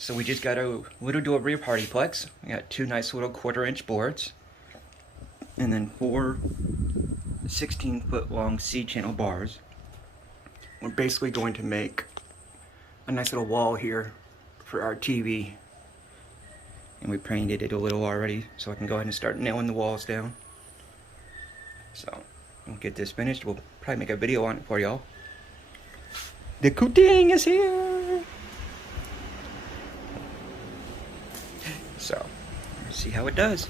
So we just got a little door rear hardyplex. We got two nice little 1/4-inch boards, and then four 16-foot long C-channel bars. We're basically going to make a nice little wall here for our TV. And we painted it a little already, so I can go ahead and start nailing the walls down. So, we'll get this finished. We'll probably make a video on it for y'all. The Kuting is here! So, let's see how it does.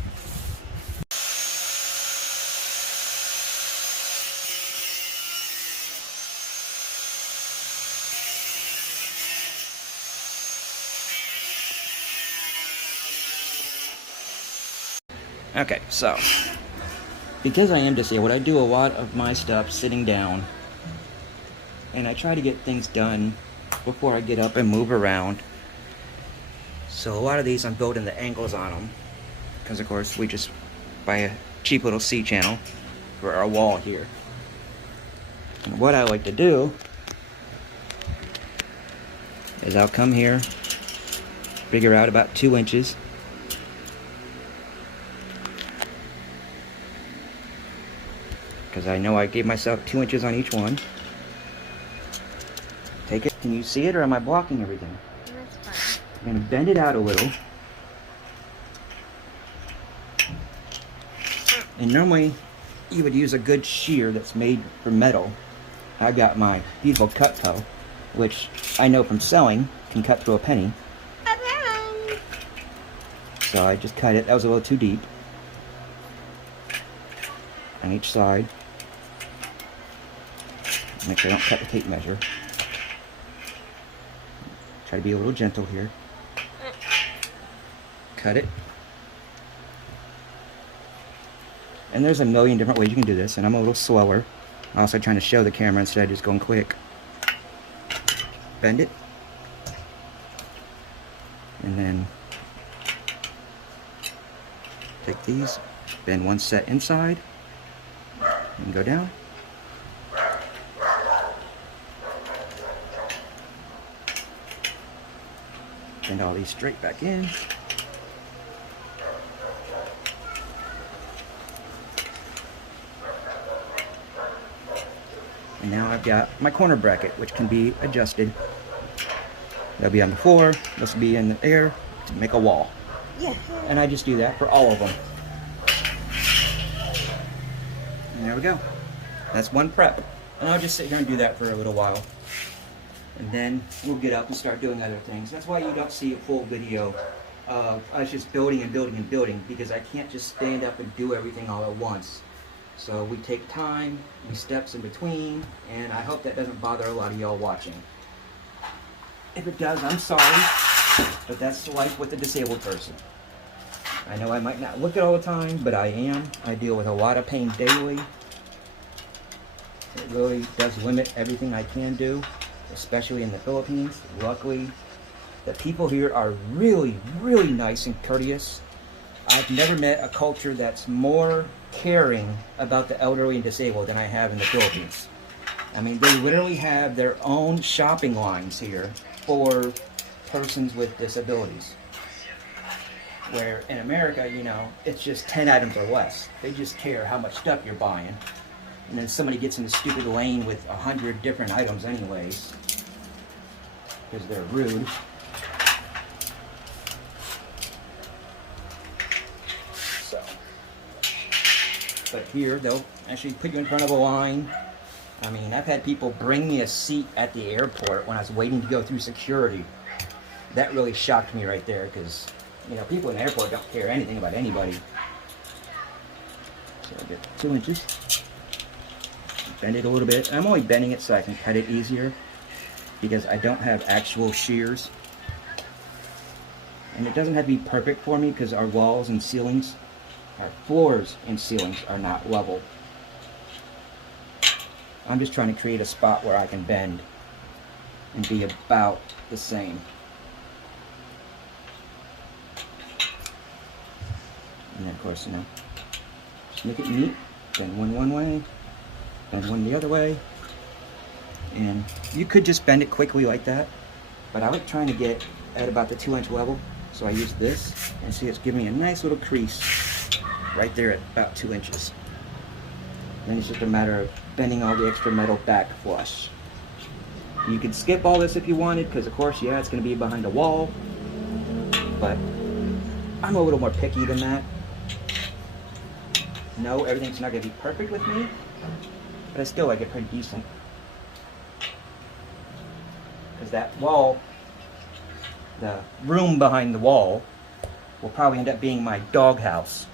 Okay, so, because I am disabled, I do a lot of my stuff sitting down. And I try to get things done before I get up and move around. So a lot of these I'm building the angles on them. Because of course we just buy a cheap little C-channel for our wall here. And what I like to do is I'll come here, figure out about 2 inches. Because I know I gave myself 2 inches on each one. Take it. Can you see it, or am I blocking everything? That's fine. I'm going to bend it out a little. And normally you would use a good shear that's made from metal. I got my beautiful Cutco, which I know from sewing can cut through a penny. So I just cut it. That was a little too deep on each side. Make sure I don't cut the tape measure. Try to be a little gentle here. Cut it. And there's a million different ways you can do this, and I'm a little slower. I'm also trying to show the camera instead of just going quick. Bend it. And then take these, bend one set inside, and go down. Bend all these straight back in. And now I've got my corner bracket, which can be adjusted. That'll be on the floor, this will be in the air to make a wall. Yeah. And I just do that for all of them. And there we go. That's one prep. And I'll just sit here and do that for a little while. And then we'll get up and start doing other things. That's why you don't see a full video of us just building and building and building, because I can't just stand up and do everything all at once. So we take time, we steps in between, and I hope that doesn't bother a lot of y'all watching. If it does, I'm sorry, but that's life with a disabled person. I know I might not look it all the time, but I am. I deal with a lot of pain daily. It really does limit everything I can do, especially in the Philippines. Luckily, the people here are really, really nice and courteous. I've never met a culture that's more caring about the elderly and disabled than I have in the Philippines. I mean, they literally have their own shopping lines here for persons with disabilities. Where in America, you know, it's just 10 items or less. They just care how much stuff you're buying. And then somebody gets in the stupid lane with 100 different items anyways, because they're rude. So, but here they'll actually put you in front of a line. I mean, I've had people bring me a seat at the airport when I was waiting to go through security. That really shocked me right there, because, you know, people in the airport don't care anything about anybody. So I get 2 inches. Bend it a little bit. I'm only bending it so I can cut it easier, because I don't have actual shears. And it doesn't have to be perfect for me, because our walls and ceilings, our floors and ceilings are not level. I'm just trying to create a spot where I can bend and be about the same. And then of course, you know, just make it neat. Bend one way, bend one the other way. And you could just bend it quickly like that, but I like trying to get at about the 2-inch level. So I use this, and see it's giving me a nice little crease right there at about 2 inches. Then it's just a matter of bending all the extra metal back flush. You could skip all this if you wanted, because of course, yeah, it's going to be behind a wall, but I'm a little more picky than that. No, everything's not going to be perfect with me, but I still like it pretty decent. Because that wall, the room behind the wall, will probably end up being my doghouse,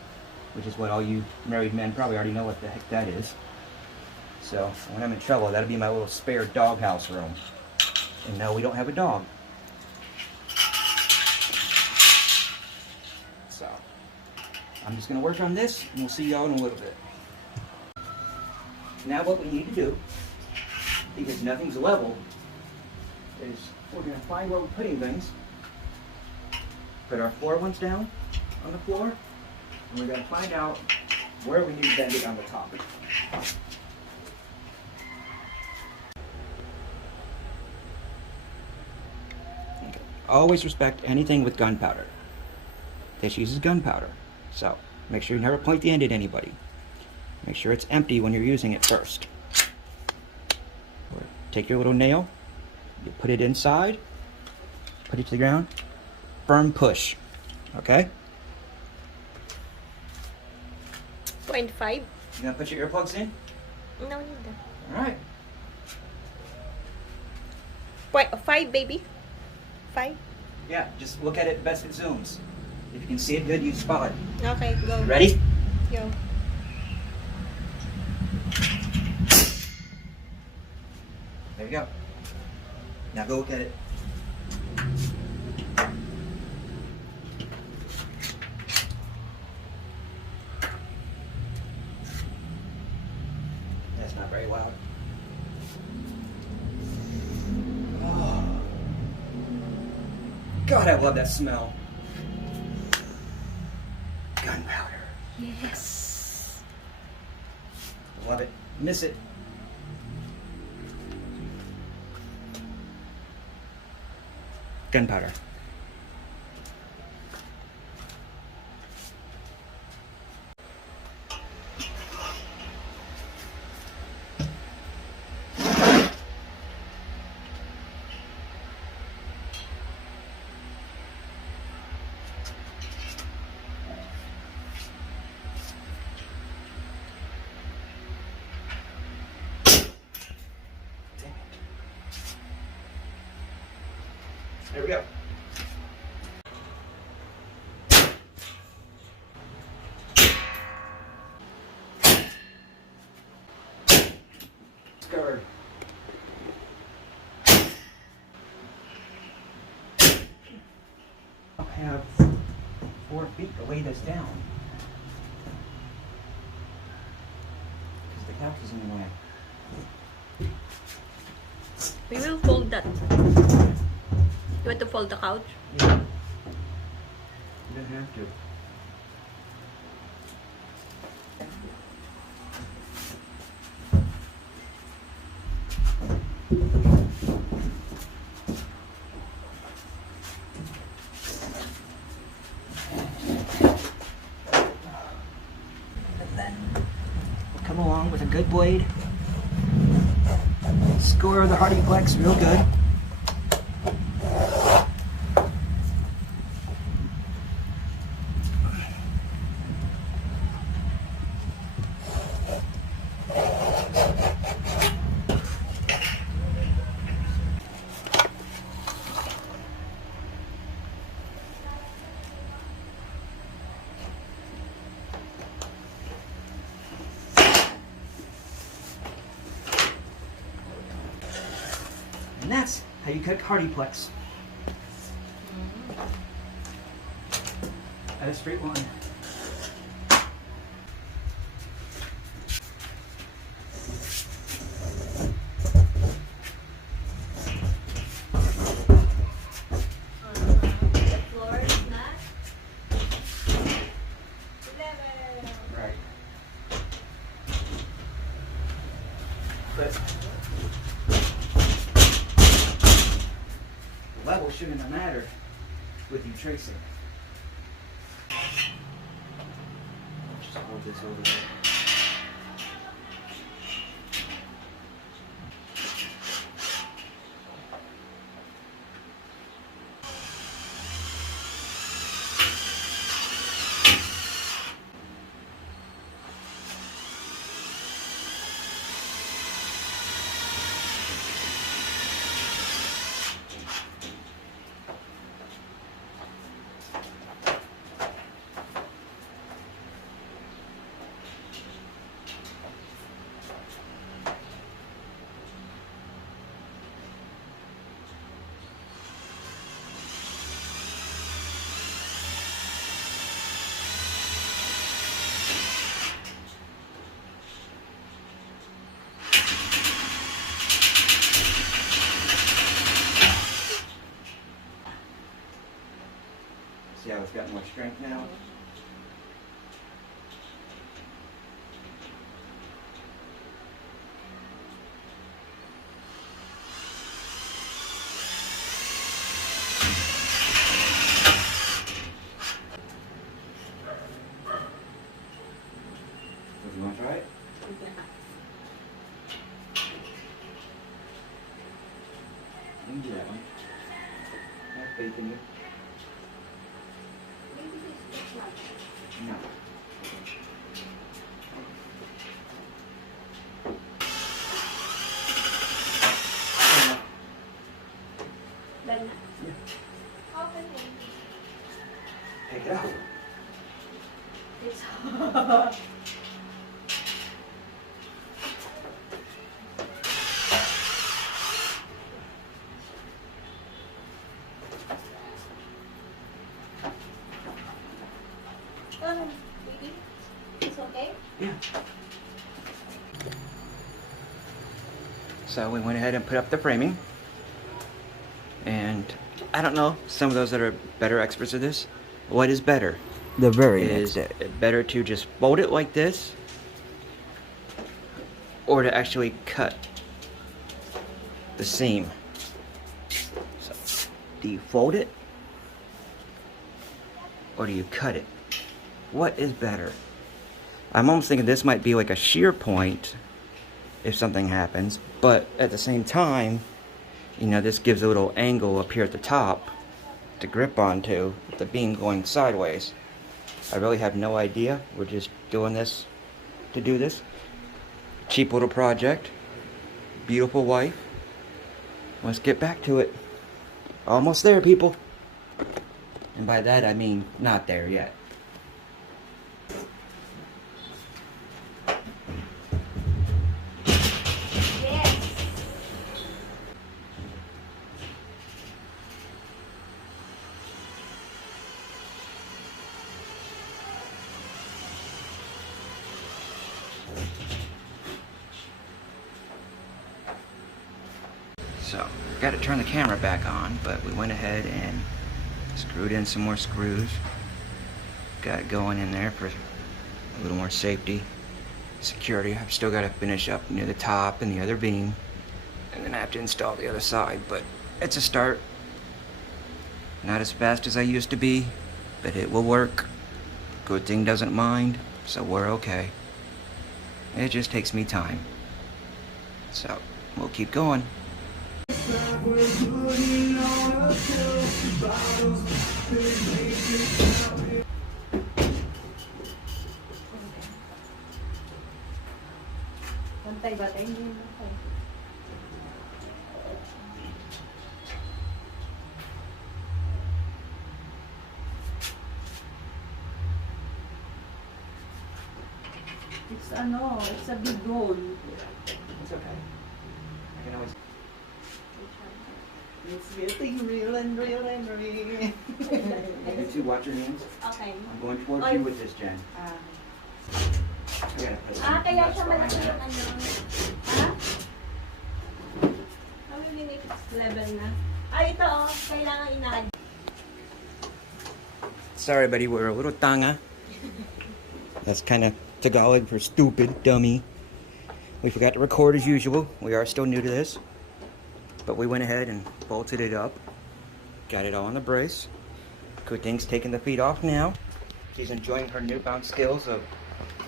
which is what all you married men probably already know what the heck that is. So when I'm in trouble, that'll be my little spare doghouse room. And no, we don't have a dog. So I'm just going to work on this, and we'll see y'all in a little bit. Now what we need to do, because nothing's level, is we're going to find where we're putting things. Put our floor ones down on the floor, and we're going to find out where we need to bend it on the top. Okay. Always respect anything with gunpowder. This uses gunpowder, so make sure you never point the end at anybody. Make sure it's empty when you're using it first. Or take your little nail, you put it inside, put it to the ground, firm push, okay? 0.5? You gonna put your earplugs in? No need that. Alright. 5, baby. 5? Yeah, just look at it best it zooms. If you can see it good, you spot it. Okay, go. Ready? Go. There you go. Now go look at it. That's not very loud. Oh. God, I love that smell. Gunpowder. Yes. Love it. Miss it. Gunpowder. There we go. Covered. I'll have 4 feet to lay this down. Because the couch is in the way. We will fold that. You want to fold the couch? Yeah. You don't have to. Come along with a good blade. Score the hardyplex real good. And that's how you cut hardyplex. At a straight line. Right. But level shouldn't have mattered. with you tracing. Just hold this over there. See how it's got more strength now? So you want to try it? You can do that one. I have faith in you. No. Done. Take it out. It's It's okay? Yeah. So we went ahead and put up the framing. And I don't know, some of those that are better experts of this, what is better? The very Is next day. it better to just fold it like this, or to actually cut the seam? So, do you fold it, or do you cut it? What is better? I'm almost thinking this might be like a shear point if something happens, but at the same time, you know, this gives a little angle up here at the top to grip onto with the beam going sideways. I really have no idea. We're just doing this to do this. Cheap little project. Beautiful wife. Let's get back to it. Almost there, people. And by that I mean not there yet. So, got to turn the camera back on, but we went ahead and screwed in some more screws. Got it going in there for a little more safety, security. I've still got to finish up near the top and the other beam, and then I have to install the other side, but it's a start. Not as fast as I used to be, but it will work. Kuting doesn't mind, so we're okay. It just takes me time. So, we'll keep going. Pantay ba tayo? Hindi na tayo. It's a big roll. It's okay. I can always... It's getting real and real and real. You two watch your hands. Okay. I'm going towards you with this, Jen. I gotta put some Kaya nuts siya behind malaki that. yung ano. Ha? Mamiminig level na. Ito kailangan inaad. Sorry, buddy, we're a little tanga. That's kind of Tagalog for stupid, dummy. We forgot to record as usual. We are still new to this. But we went ahead and bolted it up. Got it all in the brace. Kuting's taking the feet off now. She's enjoying her newfound skills of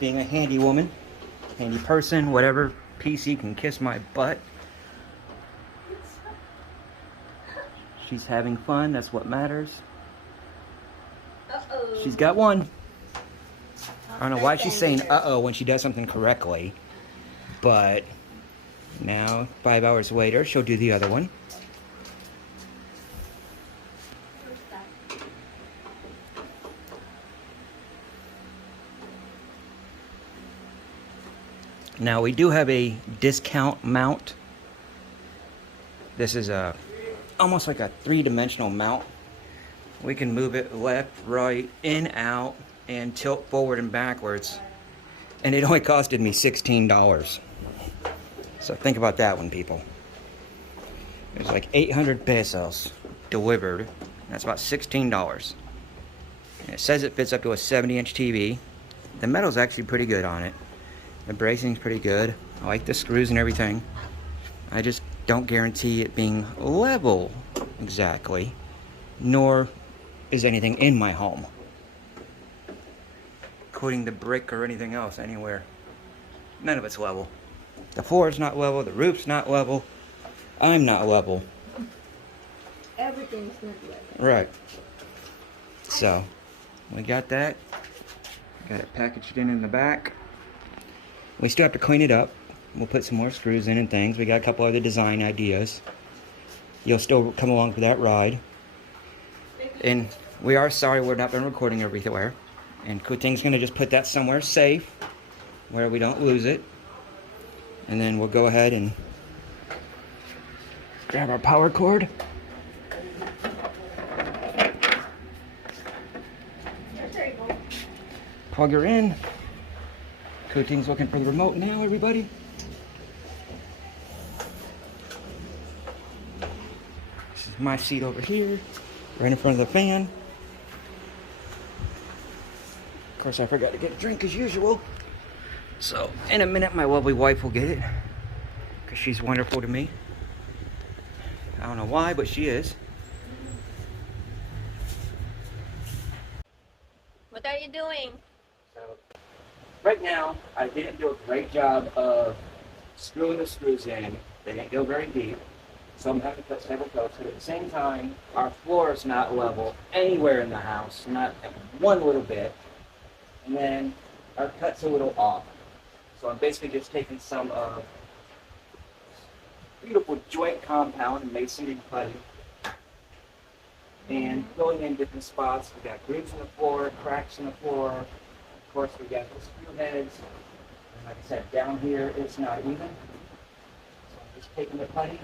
being a handy woman, handy person, whatever. PC can kiss my butt. She's having fun, that's what matters. Uh-oh. She's got one. I don't know why she's saying uh-oh when she does something correctly. But now, 5 hours later, she'll do the other one. Now we do have a discount mount. This is almost like a three-dimensional mount. We can move it left, right, in, out, and tilt forward and backwards. And it only costed me $16. So think about that one, people. It was like 800 pesos delivered. That's about $16. And it says it fits up to a 70-inch TV. The metal's actually pretty good on it. The bracing's pretty good. I like the screws and everything. I just don't guarantee it being level exactly, nor is anything in my home, including the brick or anything else anywhere. None of it's level. The floor's not level, the roof's not level, I'm not level. Everything's not level. Right. So, we got that. Got it packaged in the back. We still have to clean it up. We'll put some more screws in and things. We got a couple other design ideas. You'll still come along for that ride. And we are sorry we're not been recording everywhere. And Kuting's gonna just put that somewhere safe where we don't lose it. And then we'll go ahead and grab our power cord. Plug her in. Kuting's looking for the remote now, everybody. This is my seat over here, right in front of the fan. Of course, I forgot to get a drink as usual. So, in a minute, my lovely wife will get it, because she's wonderful to me. I don't know why, but she is. What are you doing? So, right now, I didn't do a great job of screwing the screws in. They didn't go very deep, so I'm having to put several coats. But at the same time, our floor is not level anywhere in the house, not one little bit. And then our cut's a little off. So I'm basically just taking some beautiful joint compound and masonry putty and filling in different spots. We got grooves in the floor, cracks in the floor. Of course, we got the screw heads. And like I said, down here it's not even. So I'm just taking the putty,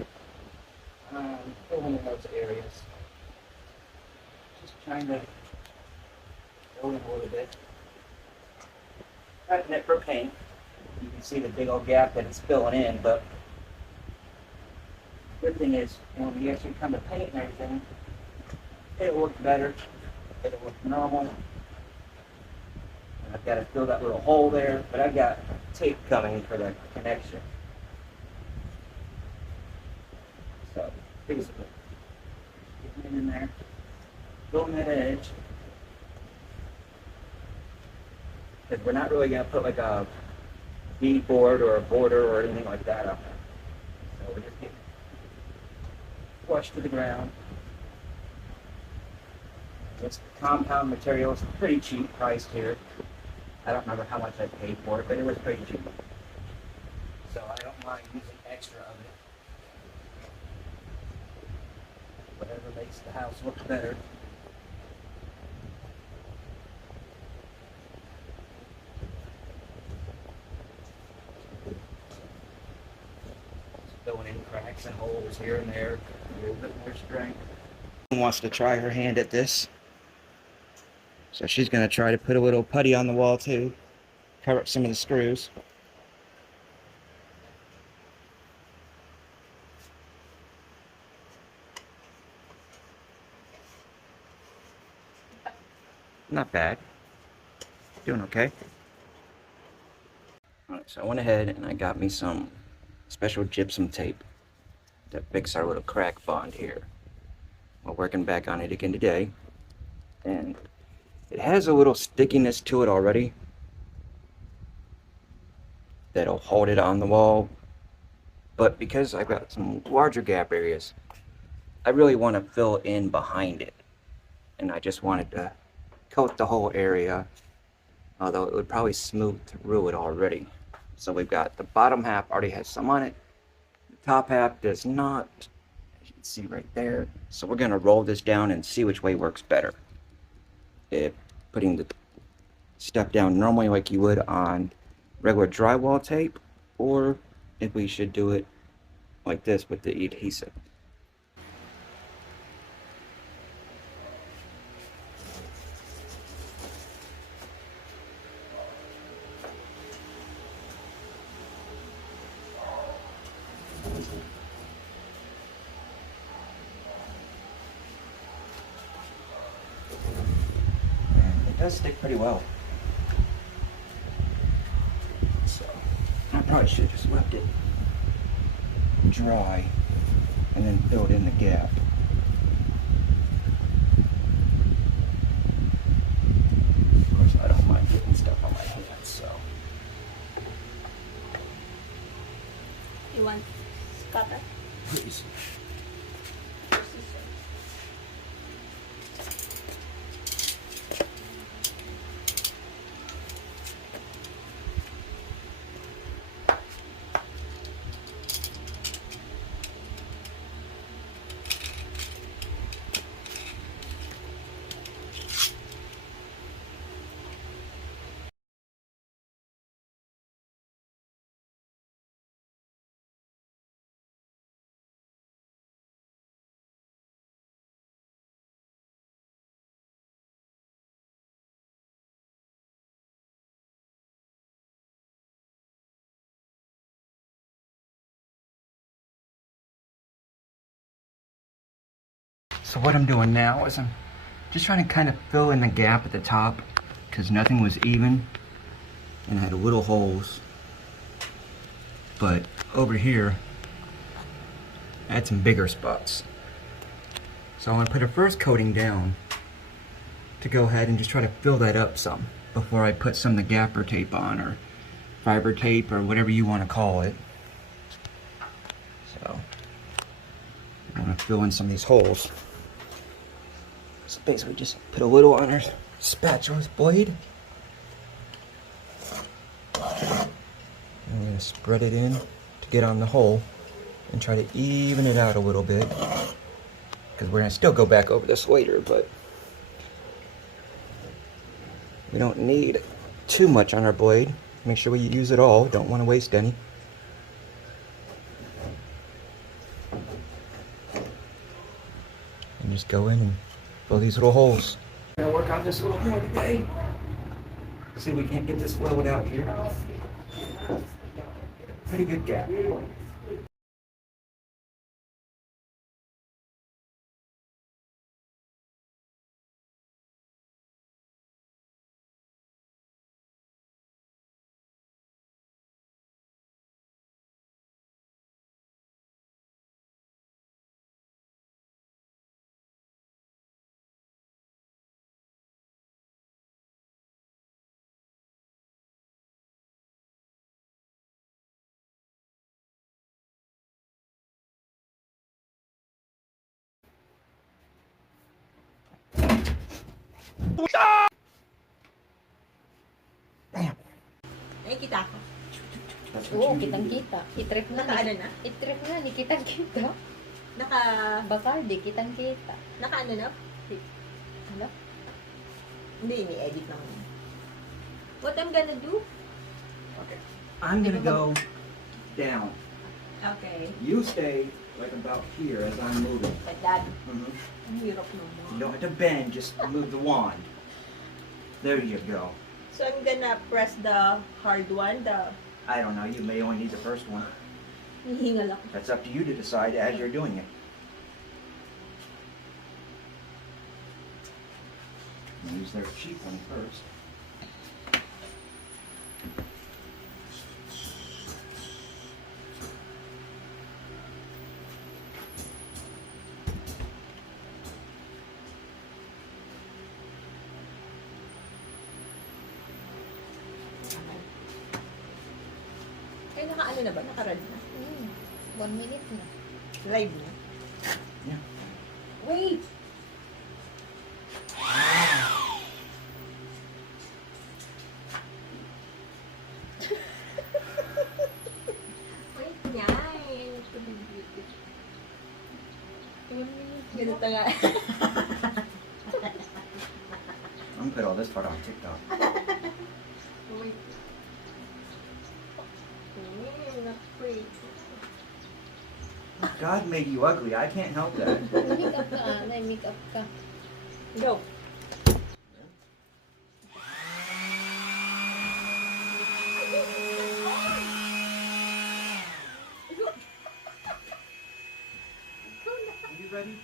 filling in those areas. Just trying to fill in a little bit. Cutting it for paint. You can see the big old gap that it's filling in, but the good thing is when we actually come to paint and everything, it'll look better, it'll look normal. And I've got to fill that little hole there, but I've got tape coming for the connection. So, basically, getting it in there, filling that edge. Because we're not really going to put like a bead board or a border or anything like that up there. So we're just getting flush to the ground. This compound material is pretty cheap priced here. I don't remember how much I paid for it, but it was pretty cheap. So I don't mind using extra of it. Whatever makes the house look better. Filling in cracks and holes here and there, a little bit more strength. Wants to try her hand at this, so she's going to try to put a little putty on the wall too, cover up some of the screws. Not bad, doing okay. Alright, so I went ahead and I got me some special gypsum tape to fix our little crack bond here. We're working back on it again today. and it has a little stickiness to it already that'll hold it on the wall. But because I've got some larger gap areas, I really want to fill in behind it. And I just wanted to coat the whole area, although it would probably smooth through it already. So we've got the bottom half already has some on it. The top half does not, as you can see right there. So we're going to roll this down and see which way works better. If putting the step down normally like you would on regular drywall tape, or if we should do it like this with the adhesive. And it does stick pretty well. So I probably should have just left it dry and then filled in the gap. Of course, I don't mind getting stuff on my hands, so. You want cutter? Please. So what I'm doing now is I'm just trying to kind of fill in the gap at the top because nothing was even and I had little holes. But over here, I had some bigger spots. So I'm going to put a first coating down to go ahead and just try to fill that up some before I put some of the gapper tape on, or fiber tape, or whatever you want to call it. So I want to fill in some of these holes. So basically just put a little on our spatula's blade. And I'm going to spread it in to get on the hole and try to even it out a little bit. Because we're going to still go back over this later, but we don't need too much on our blade. Make sure we use it all. Don't want to waste any. And just go in and fill these little holes. We're going to work on this a little more today. See if we can't get this leveled out here. Pretty good gap. Bam! Nakikita ko. That's what Oo, you need to do. kitang-kita. I-trip na. Naka ano na? I-trip na, ni kitang-kita. Naka... Bacardi, kitang-kita. Naka ano na? Hala? Hindi, ini-edit lang. What I'm gonna do? Okay. I'm gonna go down. Okay. You stay like about here as I'm moving. Like that. Mhm. Ang hirap You naman. don't have to bend, just move the wand. There you go. So I'm gonna press the hard one, the... I don't know, you may only need the first one. Hihingal ako. That's up to you to decide as you're doing it. Use their cheap one first. Naka-ano na ba? Naka-rad na? 1 minute na. Live na? Yeah. Wait! Wait nga eh. Ganito nga. I'm gonna put all this part on TikTok. Wait. Not great. God made you ugly. I can't help that. Make-up ka, Anay. Make-up ka. Go. Are you ready?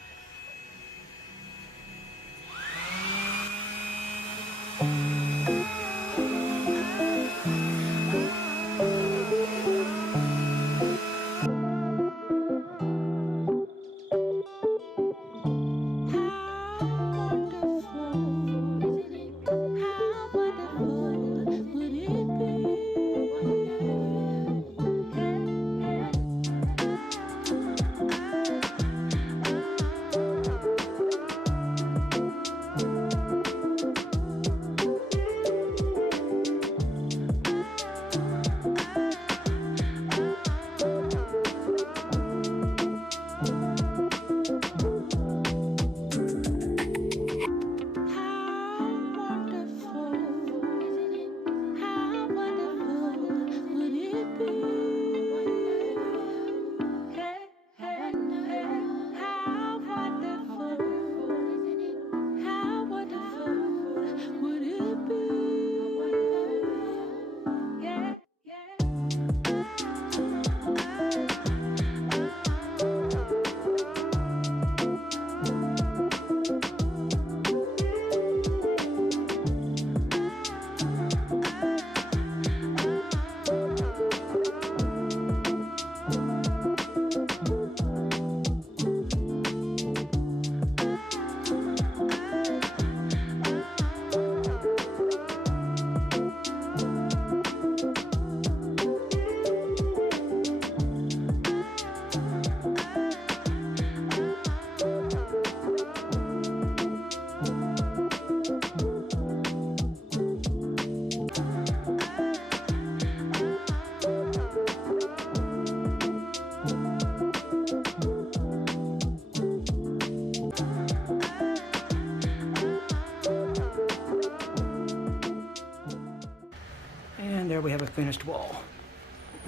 And there we have a finished wall.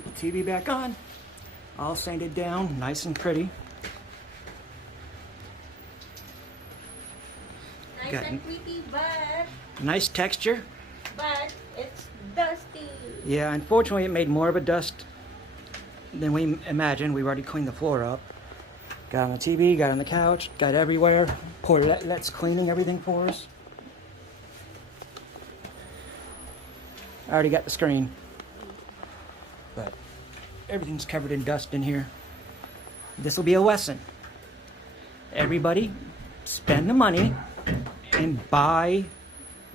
Put the TV back on. All sanded down, nice and pretty. Nice Got- and pretty, but Nice texture. it's dusty. Yeah, unfortunately it made more of a dust than we imagined. We've already cleaned the floor up. Got on the TV, got on the couch, got everywhere. Poor Let's cleaning everything for us. I already got the screen. But everything's covered in dust in here. This will be a lesson. Everybody spend the money and buy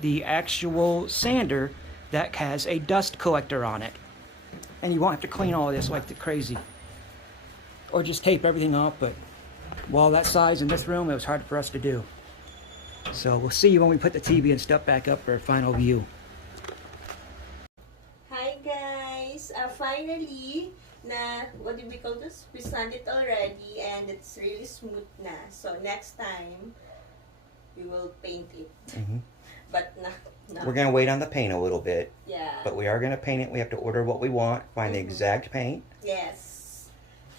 the actual sander that has a dust collector on it. And you won't have to clean all of this like the crazy. Or just tape everything off, but wall that size in this room, it was hard for us to do. So we'll see you when we put the TV and stuff back up for a final view. Hi guys! Finally, what do we call this? We sand it already and it's really smooth na. So next time, we will paint it. But not now. We're gonna wait on the paint a little bit, Yeah. but we are gonna paint it. We have to order what we want, find the exact paint. Yes.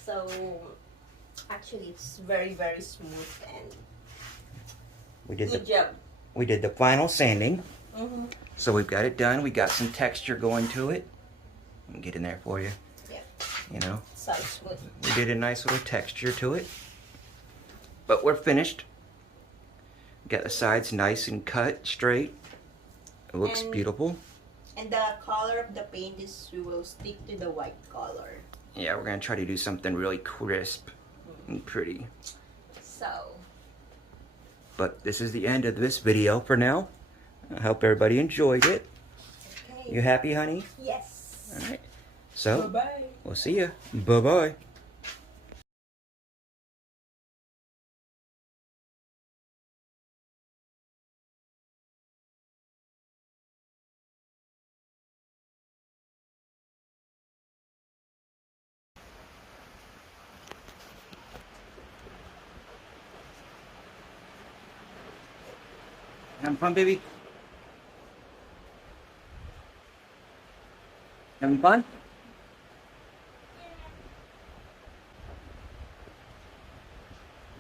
So, actually, it's very, very smooth and We did good the job. we did the final sanding, Mm-hmm. so we've got it done. We got some texture going to it. Let me get in there for you. Yep. You know, So smooth. we did a nice little texture to it, but we're finished. Got the sides nice and cut straight. It looks And- beautiful. And the color of the paint is we will stick to the white color. Yeah, we're gonna try to do something really crisp and pretty. So, But this is the end of this video for now. I hope everybody enjoyed it. okay. You happy, honey? Yes. All right. So, Bye-bye. we'll see ya. Bye-bye. Having fun, baby? Having fun?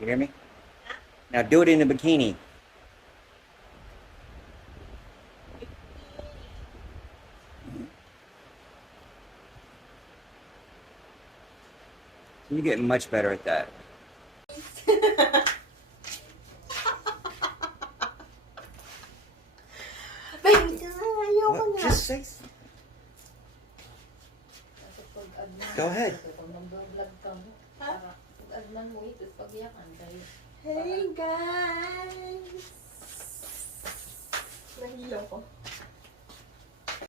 You hear me? Now do it in a bikini. You're getting much better at that. Baby, ayoko na. Just say. Kasi pag-agman. Go ahead. Kung nag-vlog ka mo. Ha? Pag-agman mo ito, pag-yakan kayo. Hey guys!